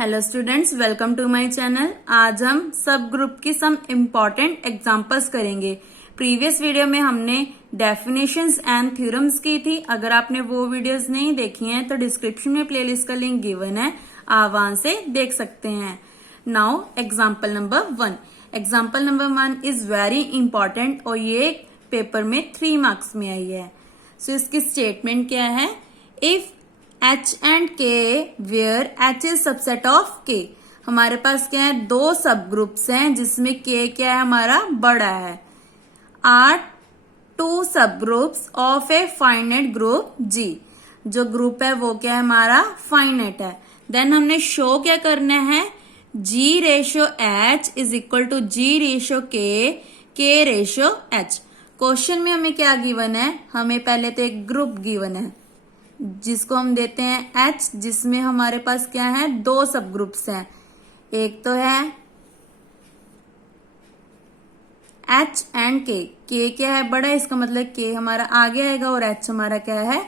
Hello students, welcome to my channel. आज हम सब ग्रुप की सम इम्पॉर्टेंट एग्जांपल्स करेंगे। प्रीवियस वीडियो में हमने डेफिनेशंस एंड थ्योरम्स की थी। अगर आपने वो वीडियोस नहीं देखी हैं तो डिस्क्रिप्शन में प्लेलिस्ट का लिंक गिवन है, आप वहां से देख सकते हैं। Now example number 1। Example number 1 is very important और ये पेपर में 3 मार्क्स में आई है। सो इसकी स्टेटमेंट क्या है? If H and K where H is subset of K। हमारे पास क्या है? दो सब ग्रुप्स हैं जिसमें K क्या है? हमारा बड़ा है। आर टू सब groups of a finite group G। जो ग्रुप है वो क्या है? हमारा फाइनाइट है। देन हमने शो क्या करना है? G ratio H is equal to G ratio K ratio H। Question में हमें क्या गिवन है? हमें पहले तो एक ग्रुप गिवन है जिसको हम देते हैं H, जिसमें हमारे पास क्या है? दो सब ग्रुप्स हैं। एक तो है H एंड K क्या है? बड़ा है, इसका मतलब K हमारा आगे आएगा और H हमारा क्या है?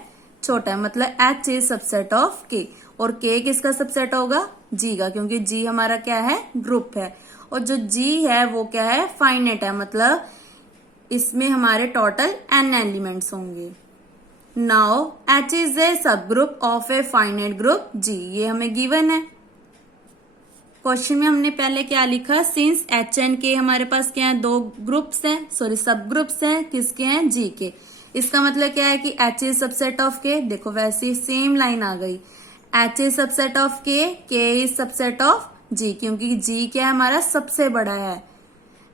छोटा है। मतलब H is subset of K और K किसका सबसेट होगा? G का, क्योंकि G हमारा क्या है? ग्रुप है। और जो G है वो क्या है? फाइनाइट है। मतलब इसमें हमारे टोटल n एलिमेंट्स होंगे। Now H is a subgroup of a finite group G। ये हमें गिवन है। क्वेश्चन में हमने पहले क्या लिखा? सिंस H एंड K हमारे पास क्या है? दो ग्रुप्स हैं, सॉरी सब ग्रुप्स हैं। किसके हैं? G के। इसका मतलब क्या है कि H is subset of K। देखो वैसे सेम लाइन आ गई। H is subset of K is subset of G, क्योंकि G क्या है? हमारा सबसे बड़ा है।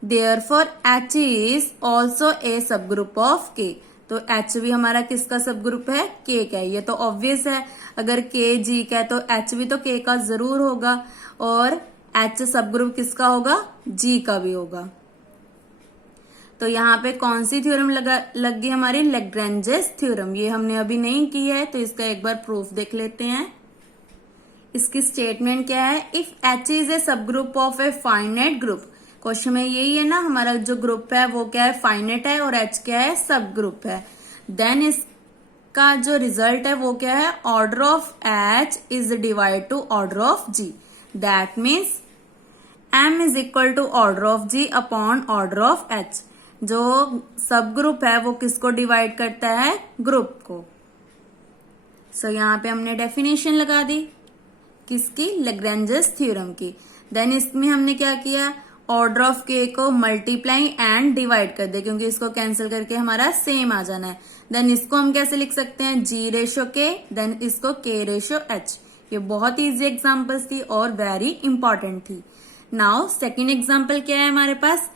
Therefore H is also a subgroup of K। तो H भी हमारा किसका सब ग्रुप है? K का। ये तो ऑब्वियस है। अगर K G का है तो H भी तो K का जरूर होगा। और H सब ग्रुप किसका होगा? G का भी होगा। तो यहाँ पे कौन सी थ्योरम लग गई? हमारी लैग्रेंजेस थ्योरम। ये हमने अभी नहीं की है तो इसका एक बार प्रूफ देख लेते हैं। इसकी स्टेटमेंट क्या है? If H is a subgroup of a finite group. Question में यही है ना, हमारा जो ग्रुप है वो क्या है? फाइनाइट है और H क्या है? सब ग्रुप है। देन इसका जो रिजल्ट है वो क्या है? Order of H is divide to order of G। That means M is equal to order of G upon order of H। जो सब ग्रुप है वो किसको डिवाइड करता है? ग्रुप को। सो यहाँ पे हमने डेफिनेशन लगा दी किसकी? लैग्रेंजेस थ्योरम की। देन इसमें हमने क्या किया? ऑर्डर ऑफ K को मल्टीप्लाई एंड डिवाइड कर दे, क्योंकि इसको कैंसिल करके हमारा सेम आ जाना है। देन इसको हम कैसे लिख सकते हैं? G रेशियो K, देन इसको K रेशियो H। ये बहुत इजी एग्जांपल्स थी और वेरी इंपॉर्टेंट थी। नाउ सेकेंड एग्जांपल क्या है हमारे पास?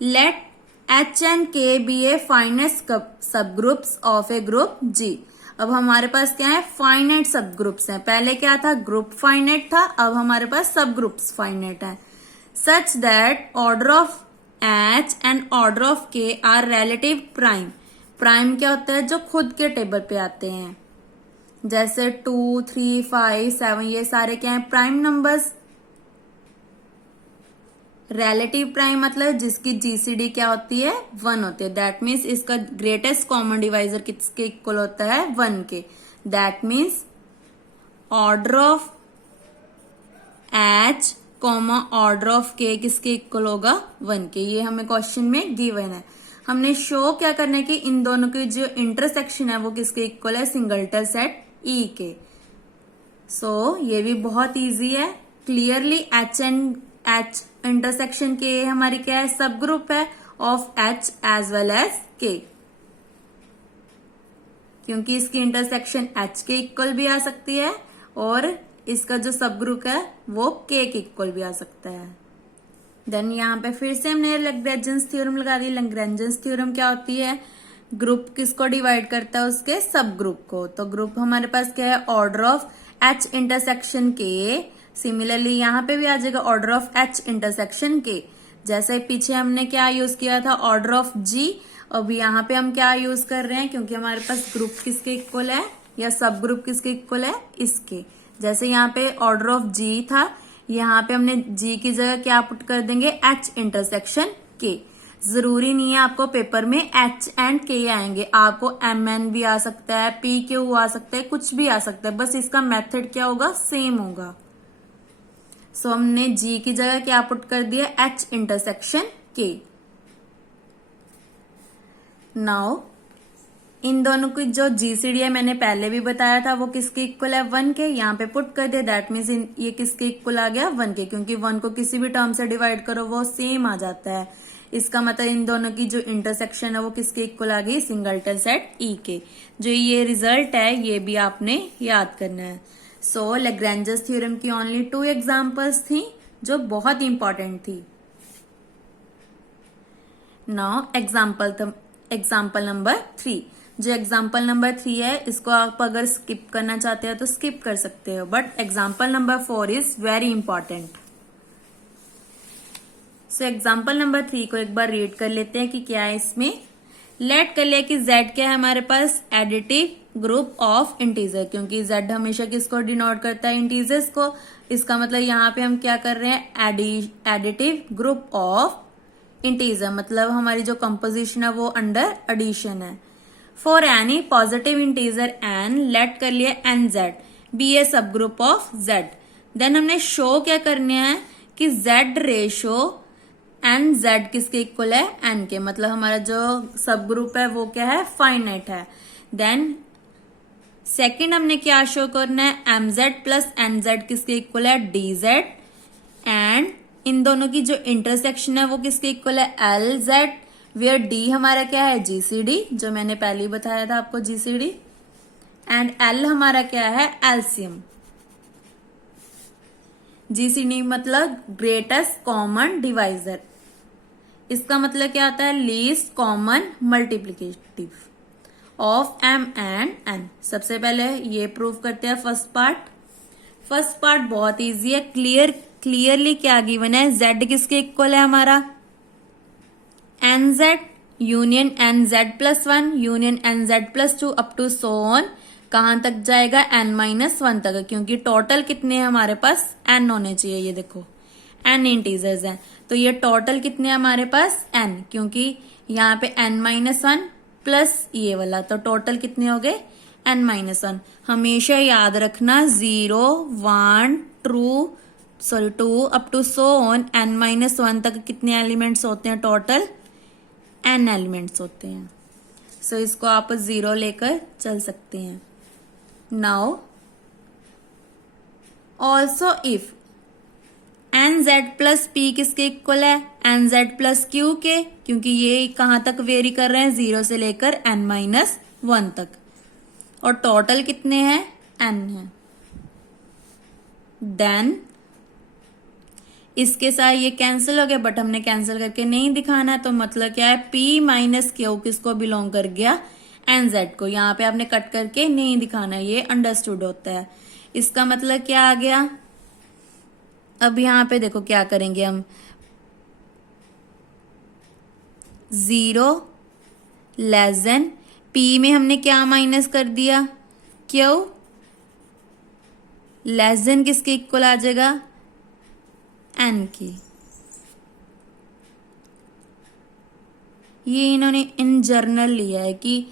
Let H and K be a finite subgroups of a group G। अब हमारे पास क्या है? फाइनाइट सब ग्रुप्स हैं। पहले क्या था? ग्रुप फाइनाइट था, अब हमारे पास सब ग्रुप्स फाइनाइट है। Such that order of H and order of K are relative prime। Prime क्या होता है? जो खुद के टेबल पे आते हैं, जैसे 2, 3, 5, 7, ये सारे क्या है? Prime numbers. रिलेटिव प्राइम मतलब जिसकी जीसीडी क्या होती है? 1 होती है। दैट मीन्स इसका ग्रेटेस्ट कॉमन डिवाइजर किसके इक्वल होता है? 1 के। That means order of H comma order of K किसके इक्वल होगा? 1 के। ये हमें क्वेश्चन में गिवन है। हमने शो क्या करना है कि इन दोनों की जो इंटरसेक्शन है वो किसके इक्वल है? सिंगलटन सेट E के। सो ये भी बहुत इजी है। Clearly H and H intersection K हमारी क्या है? सब ग्रुप है of H as well as K, क्योंकि इसकी इंटरसेक्शन H के इक्वल भी आ सकती है और इसका जो सब ग्रुप है वो K के इक्वल भी आ सकता है। देन यहाँ पे फिर से हमने लैग्रेंजेस थ्योरम लगा दी। लैग्रेंजेस थ्योरम क्या होती है? ग्रुप किसको डिवाइड करता है? उसके सब ग्रुप को। तो ग्रुप हमारे पास क्या है? Order of H intersection K। Similarly यहाँ पे भी आ जाएगा order of H intersection K। जैसे पीछे हमने क्या यूज किया था? Order of G। अब यहाँ पे हम क्या यूज कर रहे हैं? क्योंकि हमारे पास ग्रुप किसके इक्वल है या सब ग्रुप किसके इक्वल है? इसके। जैसे यहाँ पे ऑर्डर ऑफ G था, यहाँ पे हमने G की जगह क्या पुट कर देंगे? H intersection K। जरूरी नहीं है आपको पेपर में H एंड K आएंगे, आपको MN भी आ सकता है, PQ आ सकता है, कुछ भी आ सकता है। बस इसका मेथड क्या होगा? सेम होगा। सो हमने जी की जगह क्या पुट कर दिया, एच इंटरसेक्शन के। नाउ इन दोनों की जो जीसीडी है मैंने पहले भी बताया था वो किसके इक्वल है, 1 के। यहाँ पे पुट कर दे, दैट मीन्स ये किसके इक्वल आ गया, 1 के, क्योंकि 1 को किसी भी टर्म से डिवाइड करो वो सेम आ जाता है। इसका मतलब इन दोनों की जो इंटरसेक्शन है वो किसके इक्वल आ गई, सिंगलटन सेट ई के। जो ये रिजल्ट है ये भी आपने याद करना है। सो लैग्रेंजस थ्योरम की ओनली 2 एग्जाम्पल्स थी जो बहुत इंपॉर्टेंट थी। Now example number 3। जो एग्जाम्पल नंबर 3 है इसको आप अगर स्किप करना चाहते हो तो स्किप कर सकते हो, but example number 4 is very important. So example number 3 को एक बार रीड कर लेते हैं कि क्या है इसमें। लेट कर लिया कि z क्या है हमारे पास, एडिटिव ग्रुप ऑफ इंटीजर, क्योंकि z हमेशा किसको डिनोट करता है, इंटीजर्स को। इसका मतलब यहाँ पे हम क्या कर रहे हैं, एडिटिव ग्रुप ऑफ इंटीजर, मतलब हमारी जो कंपोजिशन है वो अंडर एडिशन है। For any positive integer n, let कर लिया nz be a subgroup of z। Then हमने शो क्या करने हैं कि z रेशो nz किसके इक्वल है, n के, मतलब हमारा जो सब ग्रुप है वो क्या है, फाइनाइट है। देन सेकंड हमने क्या शो करना है, mz प्लस nz किसके इक्वल है, dz। एंड इन दोनों की जो इंटरसेक्शन है वो किसके इक्वल है, lz, वेयर d हमारा क्या है, जीसीडी, जो मैंने पहले ही बताया था आपको जीसीडी। एंड l हमारा क्या है, एलसीएम। जीसीडी मतलब ग्रेटेस्ट कॉमन डिवाइजर। इसका मतलब क्या आता है, least common multiplicative of m and n। सबसे पहले ये प्रूव करते हैं फर्स्ट पार्ट बहुत इजी है, क्लियरली क्या गिवन है, z किसके इक्वल है हमारा, nz union nz plus 1 union nz plus 2 up to so on, कहां तक जाएगा, n-1 तक, क्योंकि टोटल कितने हैं हमारे पास, n होने चाहिए। ये देखो n इंटीजर्स हैं, तो ये टोटल कितने हैं हमारे पास, n, क्योंकि यहाँ पे n-1 प्लस ये वाला, तो टोटल कितने हो गए, n-1। हमेशा याद रखना 0 1 2 up to so on n-1 तक कितने एलिमेंट्स होते हैं, टोटल n एलिमेंट्स होते हैं। सो इसको आप 0 लेकर चल सकते हैं। Now also if nz plus p किसके इक्वल है, nz प्लस q के, क्योंकि ये कहां तक वेरी कर रहे हैं, 0 से लेकर n-1 तक, और टोटल कितने हैं, n है। देन इसके साथ ये कैंसिल हो गया, बट हमने कैंसिल करके नहीं दिखाना है, तो मतलब क्या है, p माइनस क्यू किसको बिलोंग कर गया, nz को। यहाँ पे आपने कट करके नहीं दिखाना, ये अंडरस्टूड होता है। इसका मतलब क्या आ गया, अब यहाँ पे देखो क्या करेंगे हम, 0 लेस देन p में हमने क्या माइनस कर दिया, q, लेस देन किसके इक्वल आ जाएगा, n की। ये इन्होंने इन जर्नल लिया है कि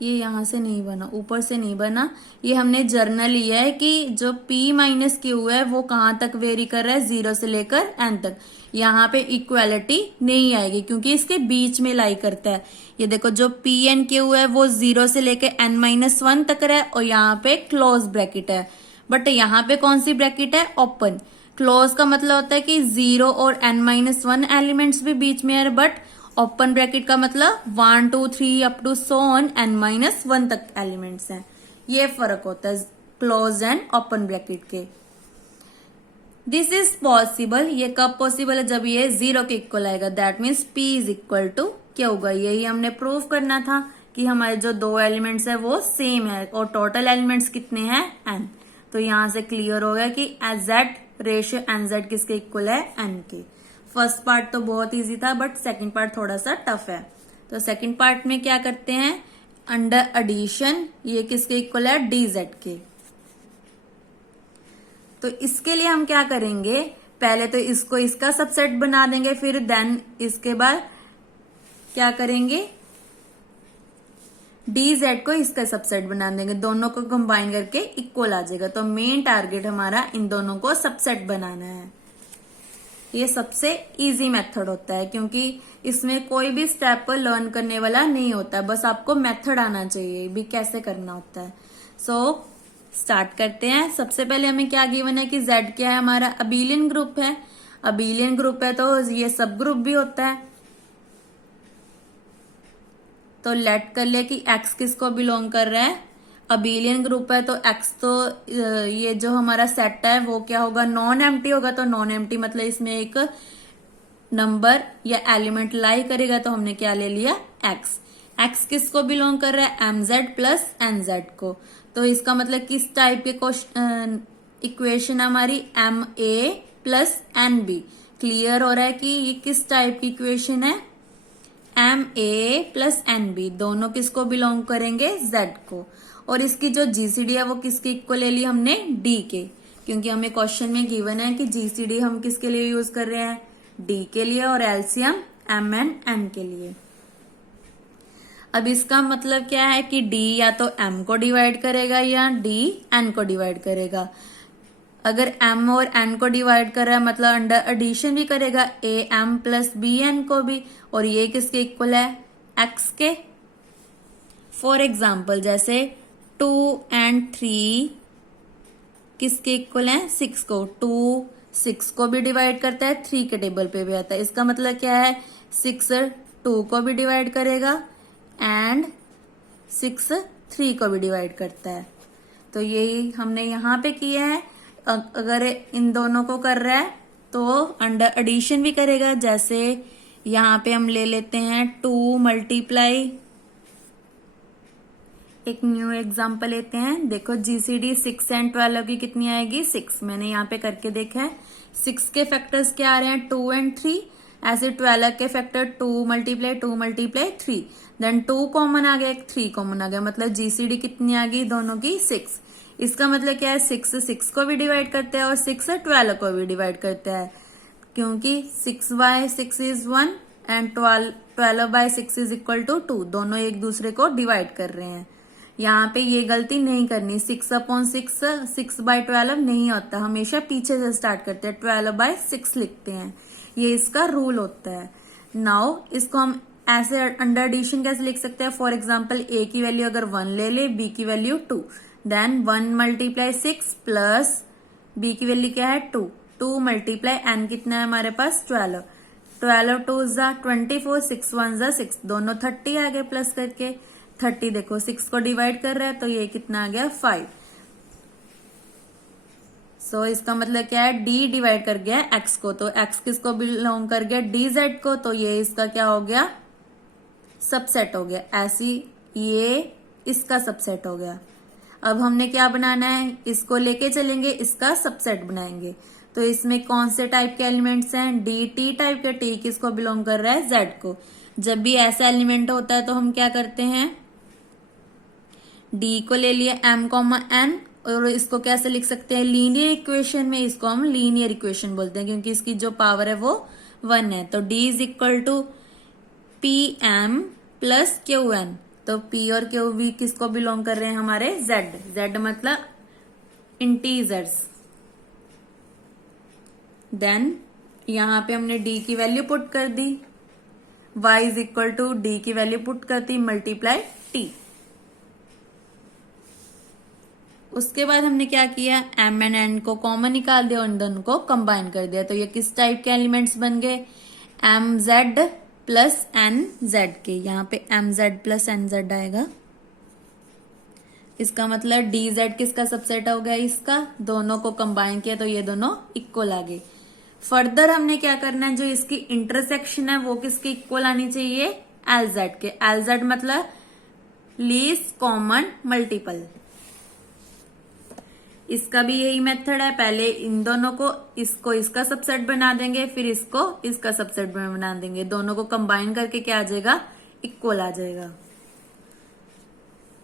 ये यहां से नहीं बना, ऊपर से नहीं बना, ये हमने जर्नल लिया है कि जो p माइनस क्यू है वो कहां तक वेरी कर रहा है, 0 से लेकर n तक। यहाँ पे इक्वालिटी नहीं आएगी क्योंकि इसके बीच में लाई करता है। ये देखो जो p एंड क्यू है वो 0 से लेकर n-1 तक है, और यहाँ पे क्लोज ब्रैकेट है, बट यहाँ पे कौन सी ब्रैकेट है, ओपन। क्लोज का मतलब होता है कि 0 और n-1 एलिमेंट्स भी बीच में है, बट ओपन ब्रैकेट का मतलब 1 2 3 up to so on n-1 तक एलिमेंट्स हैं। ये फर्क होता है क्लोज एंड ओपन ब्रैकेट के। दिस इज पॉसिबल, ये कब पॉसिबल है, जब ये 0 के इक्वल आएगा, that means p is equal to क्या होगा, यही हमने प्रूव करना था कि हमारे जो 2 एलिमेंट्स है वो सेम है, और टोटल एलिमेंट्स कितने हैं, n। तो यहां से क्लियर हो गया कि z रेशियो nz किसके इक्वल है, n के। फर्स्ट पार्ट तो बहुत इजी था, बट सेकंड पार्ट थोड़ा सा टफ है। तो सेकंड पार्ट में क्या करते हैं, अंडर एडिशन ये किसके इक्वल है, dz के। तो इसके लिए हम क्या करेंगे, पहले तो इसको इसका सबसेट बना देंगे, फिर देन इसके बाद क्या करेंगे, डी जेड को इसका सबसेट बना देंगे, दोनों को कंबाइन करके इक्वल आ जाएगा। तो मेन टारगेट हमारा इन दोनों को सबसेट बनाना है। ये सबसे इजी मेथड होता है क्योंकि इसमें कोई भी स्टेप लर्न करने वाला नहीं होता है, बस आपको मेथड आना चाहिए भी कैसे करना होता है। सो स्टार्ट करते हैं। सबसे पहले हमें क्या गिवन है कि Z क्या है हमारा, अबेलियन ग्रुप है। अबेलियन ग्रुप है तो ये सब ग्रुप भी होता है। तो लेट कर लिया कि X किसको बिलोंग कर रहा है, अबेलियन ग्रुप है तो X तो ये जो हमारा सेट है वो क्या होगा, नॉन एम्प्टी होगा। तो नॉन एम्प्टी मतलब इसमें एक नंबर या एलिमेंट लाई करेगा, तो हमने क्या ले लिया X। X किसको बिलोंग कर रहा है, MZ प्लस NZ को। तो इसका मतलब किस टाइप के इक्वेशन हमारी MA प्लस NB। क्लियर हो रहा है कि ये किस टाइप की इक्वेशन है, MA प्लस NB, दोनों किसको बिलोंग करेंगे, Z को। और इसकी जो GCD है वो किसके इक्वल ले ली हमने, D के, क्योंकि हमें क्वेश्चन में गिवन है कि GCD हम किसके लिए यूज कर रहे हैं, D के लिए, और LCM M and N के लिए। अब इसका मतलब क्या है कि D या तो M को डिवाइड करेगा या D N को डिवाइड करेगा। अगर M और N को डिवाइड कर रहा है मतलब अंडर एडिशन भी करेगा AM प्लस BN को भी, और ये किसके इक्वल है, X के। फॉर एग्जाम्पल जैसे 2 and 3 किसके इक्वल है, 6 को। 2 6 को भी डिवाइड करता है, 3 के टेबल पे भी आता है। इसका मतलब क्या है, 6 2 को भी डिवाइड करेगा एंड 6 3 को भी डिवाइड करता है। तो यही हमने यहाँ पे किया है। अगर इन दोनों को कर रहा है तो अंडर एडिशन भी करेगा। जैसे यहाँ पे हम ले लेते हैं 2 मल्टीप्लाई, एक न्यू एग्जांपल लेते हैं। देखो GCD 6 एंड 12 की कितनी आएगी, 6। मैंने यहाँ पे करके देखा है। 6 के फैक्टर्स क्या आ रहे हैं, 2 एंड 3। ऐसे 12 के फैक्टर 2 मल्टीप्लाई 3, देन 2 कॉमन आ गया, 3 कॉमन आ गया, मतलब GCD कितनी आ गई दोनों की, 6। इसका मतलब क्या है, 6 6 को भी डिवाइड करता है और 6 12 को भी डिवाइड करता है, क्योंकि 6 by 6 is 1 and 12 by 6 is equal to 2। दोनों एक दूसरे को डिवाइड कर रहे हैं। यहाँ पे ये गलती नहीं करनी, 6/6 6/12 नहीं होता, हमेशा पीछे से स्टार्ट करते हैं, 12/6 लिखते हैं, ये इसका रूल होता है। नाउ इसको हम ऐसे अंडर एडिशन कैसे लिख सकते हैं, फॉर एग्जाम्पल A की वैल्यू अगर 1 ले ले, B की value 2, then 1 multiply 6 plus B की वैल्यू क्या है 2, 2 मल्टीप्लाई N कितना है हमारे पास 12, 12 2 जा 24, 6 1 जा 6, दोनों 30 आ गए प्लस करके। 30 देखो 6 को डिवाइड कर रहा है तो ये कितना आ गया 5। सो इसका मतलब क्या है, D डिवाइड कर गया X को, तो X किसको बिलोंग कर गया, DZ को, तो ये इसका क्या हो गया, सबसेट हो गया। ऐसी ये इसका सबसेट हो गया। अब हमने क्या बनाना है, इसको लेके चलेंगे, इसका सबसेट बनाएंगे। तो इसमें कौन से टाइप के एलिमेंट्स हैं, D T टाइप के। T किसको बिलोंग कर रहा है, Z को। जब भी ऐसा एलिमेंट होता है तो हम क्या करते हैं, D को ले लिया M, N, और इसको कैसे लिख सकते हैं, लीनियर इक्वेशन में। इसको हम लीनियर इक्वेशन बोलते हैं क्योंकि इसकी जो पावर है वो 1 है। तो D is equal to PM प्लस QN। तो P और QV किसको बिलोंग कर रहे हैं, हमारे Z मतलब इंटीजर्स। देन यहां पे हमने D की वैल्यू पुट कर दी, Y is equal to D की वैल्यू पुट कर दी मल्टीप्लाई T। उसके बाद हमने क्या किया, M एंड N को कॉमन निकाल दिया और इन दोनों को कंबाइन कर दिया। तो ये किस टाइप के एलिमेंट्स बन गए, MZ प्लस NZ के। यहाँ पे MZ प्लस NZ आएगा, इसका मतलब DZ किसका सबसेट हो गया, इसका। दोनों को कंबाइन किया तो ये दोनों इक्वल आ गए। फर्दर हमने क्या करना है, जो इसकी इंटरसेक्शन है वो किसके इक्वल आनी चाहिए, LZ के। LZ मतलब लीस्ट कॉमन मल्टीपल। इसका भी यही मेथड है, पहले इन दोनों को, इसको इसका सबसेट बना देंगे, फिर इसको इसका सबसेट बना देंगे, दोनों को कंबाइन करके क्या आ जाएगा, इक्वल आ जाएगा।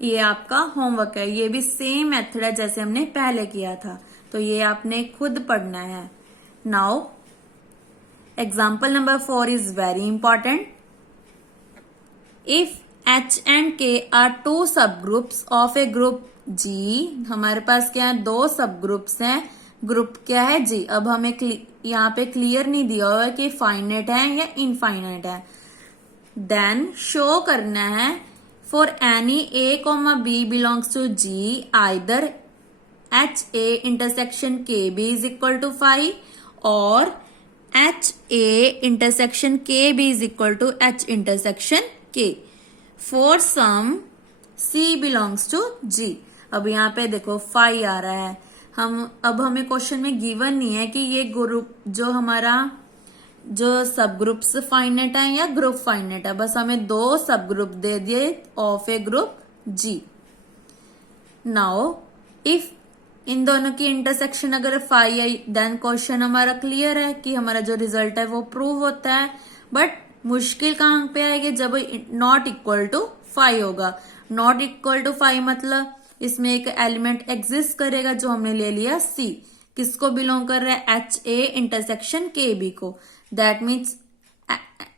ये आपका होमवर्क है, ये भी सेम मेथड है जैसे हमने पहले किया था, तो ये आपने खुद पढ़ना है। Now example number 4 is very important. If H and के आर टू सब ग्रुप्स ऑफ ए ग्रुप जी। हमारे पास क्या है, दो सब ग्रुप्स हैं, ग्रुप क्या है जी। अब हमें यहाँ पे क्लियर नहीं दिया हुआ है कि फाइनाइट है या इनफाइनाइट है। देन शो करना है for any a comma b belongs to G either H a intersection K b is equal to 5 और H a intersection K b is equal to H intersection K for some c belongs to G. अब यहाँ पे देखो 5 आ रहा है। अब हमें question में गिवन नहीं है कि ये ग्रुप जो हमारा जो सब ग्रुप्स फाइनाइट है या ग्रुप फाइनाइट है, बस हमें दो सब ग्रुप दे दिए of a group G. Now if in दोनों की इंटरसेक्शन अगर 5 आई देन क्वेश्चन हमारा क्लियर है कि हमारा जो रिजल्ट है वो प्रूव होता है। बट मुश्किल कहां पे आएगी, जब नॉट इक्वल टू 5 होगा। नॉट इक्वल टू 5 मतलब इसमें एक एलिमेंट एग्जिस्ट करेगा जो हमने ले लिया सी, किसको बिलोंग कर रहा है, H a intersection K B को। दैट मीन्स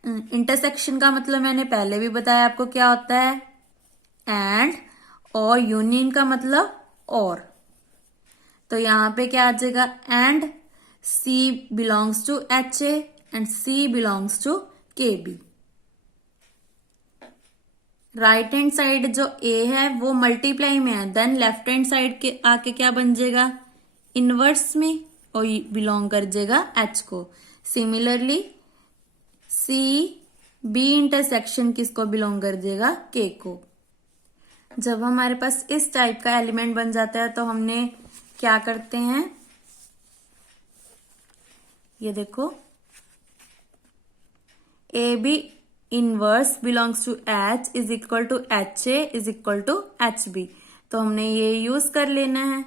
इंटरसेक्शन का मतलब मैंने पहले भी बताया आपको क्या होता है, एंड, और यूनियन का मतलब और। तो यहां पे क्या आ जाएगा, and C belongs to H A and C belongs to K B. Right hand side जो ए है वो मल्टीप्लाई में है, देन लेफ्ट हैंड साइड के आके क्या बन जाएगा, इनवर्स में, और बिलोंग कर जाएगा एच को। सिमिलरली सी बी इंटरसेक्शन किसको बिलोंग कर जाएगा, के को। जब हमारे पास इस टाइप का एलिमेंट बन जाता है तो हमने क्या करते हैं, ये देखो A B inverse belongs to H is equal to H A is equal to H B. तो हमने ये यूज कर लेना है।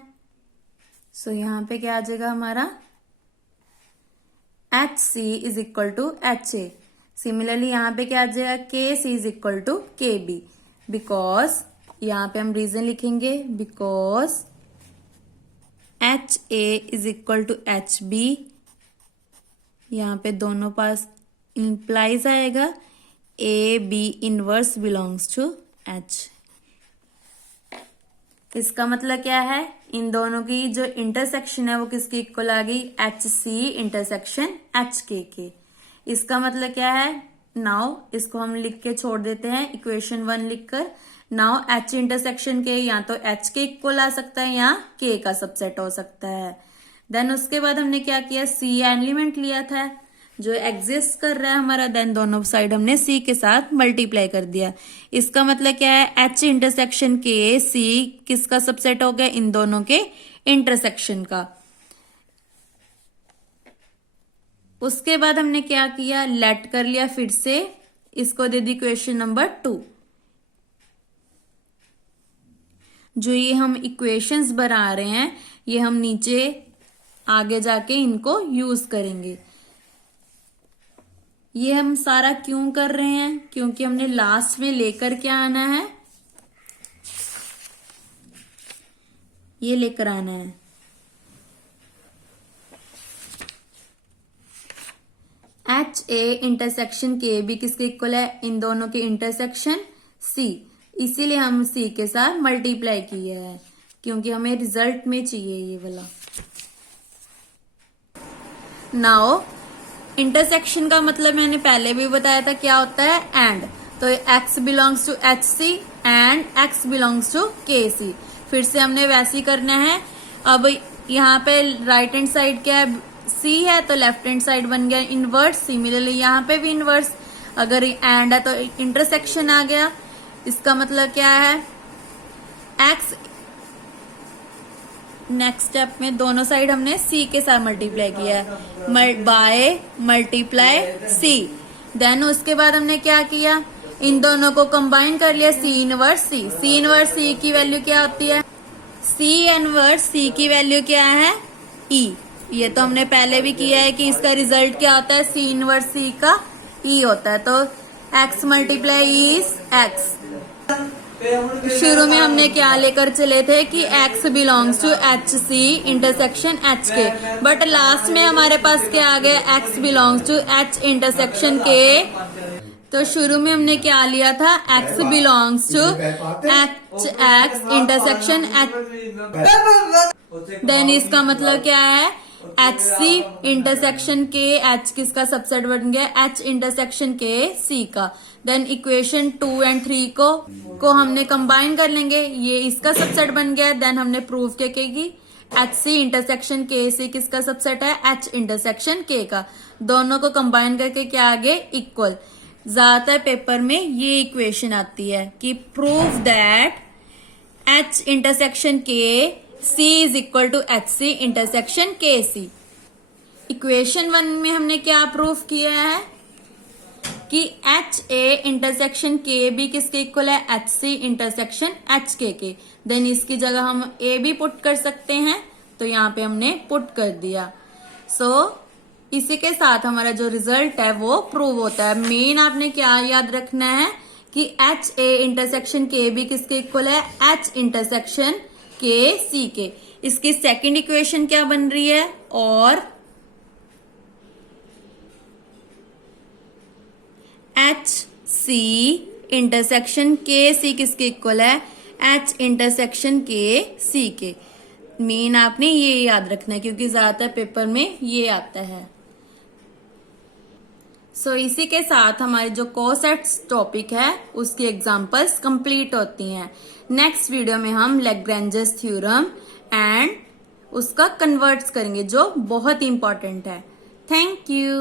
सो यहां पे क्या आ जाएगा हमारा, H C is equal to H A. Similarly यहां पे क्या आ जाएगा, K C is equal to K B, because यहां पे हम रीजन लिखेंगे, because H A is equal to H B. यहां पे दोनों पास इंप्लाइज आएगा, A B inverse belongs to H. इसका मतलब क्या है, इन दोनों की जो इंटरसेक्शन है वो किसकी इक्वल आ गई, एच सी इंटरसेक्शन एच के। इसका मतलब क्या है, नाउ इसको हम लिख के छोड़ देते हैं इक्वेशन 1 लिखकर। नाउ एच इंटरसेक्शन के या तो एच के इक्वल आ सकता है या के का सबसेट हो सकता है। देन उसके बाद हमने क्या किया, सी एलिमेंट लिया था जो एग्जिस्ट कर रहा है हमारा, देन दोनों साइड हमने सी के साथ मल्टीप्लाई कर दिया। इसका मतलब क्या है, एच इंटरसेक्शन के सी किसका सबसेट हो गया, इन दोनों के इंटरसेक्शन का। उसके बाद हमने क्या किया, लेट कर लिया, फिर से इसको दे दी इक्वेशन नंबर 2। जो ये हम इक्वेशंस बना रहे हैं ये हम नीचे आगे जाके इनको यूज करेंगे। ये हम सारा क्यों कर रहे हैं, क्योंकि हमने लास्ट में लेकर क्या आना है, ये लेकर आना है H a intersection K B किसके इक्वल है, इन दोनों के इंटरसेक्शन सी। इसीलिए हम सी के साथ मल्टीप्लाई किया है क्योंकि हमें रिजल्ट में चाहिए ये वाला। नाउ इंटरसेक्शन का मतलब मैंने पहले भी बताया था क्या होता है, एंड। तो x belongs to H C and x belongs to K C. फिर से हमने वैसे ही करना है। अब यहाँ पे राइट हैंड साइड क्या है, c है, तो लेफ्ट हैंड साइड बन गया इनवर्स। सिमिलरली यहाँ पे भी इनवर्स, अगर एंड है तो इंटरसेक्शन आ गया। इसका मतलब क्या है, x नेक्स्ट स्टेप में दोनों साइड हमने c के साथ मल्टीप्लाई किया है, बाय मल्टीप्लाई c। देन उसके बाद हमने क्या किया, इन दोनों को कंबाइन कर लिया, c inverse c। c inverse c की वैल्यू क्या होती है, c इनवर्स c की वैल्यू क्या है, e। ये तो हमने पहले भी किया है कि इसका रिजल्ट क्या होता है, c इनवर्स c का e होता है। तो x multiply e is x। शुरू में हमने क्या लेकर चले थे कि x belongs to H C intersection H K, but last में हमारे पास क्या आ गया, x belongs to h intersection K. तो शुरू में हमने क्या लिया था, x belongs to H X intersection H, then इसका मतलब क्या है, एच सी इंटरसेक्शन के, एच किसका सबसेट बन गया, एच इंटरसेक्शन के सी का। देन इक्वेशन 2 और 3 को हमने कंबाइन कर लेंगे, ये इसका सबसेट बन गया। देन हमने प्रूव क्या कि एच सी इंटरसेक्शन के सी किसका सबसेट है, एच इंटरसेक्शन के का। दोनों को कंबाइन करके क्या आ गए, इक्वल। ज्यादातर पेपर में ये इक्वेशन आती है कि prove that H intersection K C is equal to H C intersection K c. Equation 1 में हमने क्या प्रूव किया है कि H a intersection K B किसके इक्वल है, एच सी इंटरसेक्शन एच के। देन इसकी जगह हम ए भी पुट कर सकते हैं, तो यहाँ पे हमने पुट कर दिया। सो इसी के साथ हमारा जो रिजल्ट है वो प्रूव होता है। मेन आपने क्या याद रखना है कि H a intersection K B किसके इक्वल है, एच इंटरसेक्शन के सी के। इसकी सेकंड इक्वेशन क्या बन रही है, और एच सी इंटरसेक्शन के सी किसके इक्वल है, एच इंटरसेक्शन के सी के। मेन आपने ये याद रखना है क्योंकि ज्यादातर पेपर में ये आता है। सो इसी के साथ हमारे जो कोसेट्स टॉपिक है उसकी एग्जांपल्स कंप्लीट होती हैं। नेक्स्ट वीडियो में हम लैग्रेंजेस थ्योरम एंड उसका कन्वर्ट्स करेंगे जो बहुत इंपॉर्टेंट है। Thank you.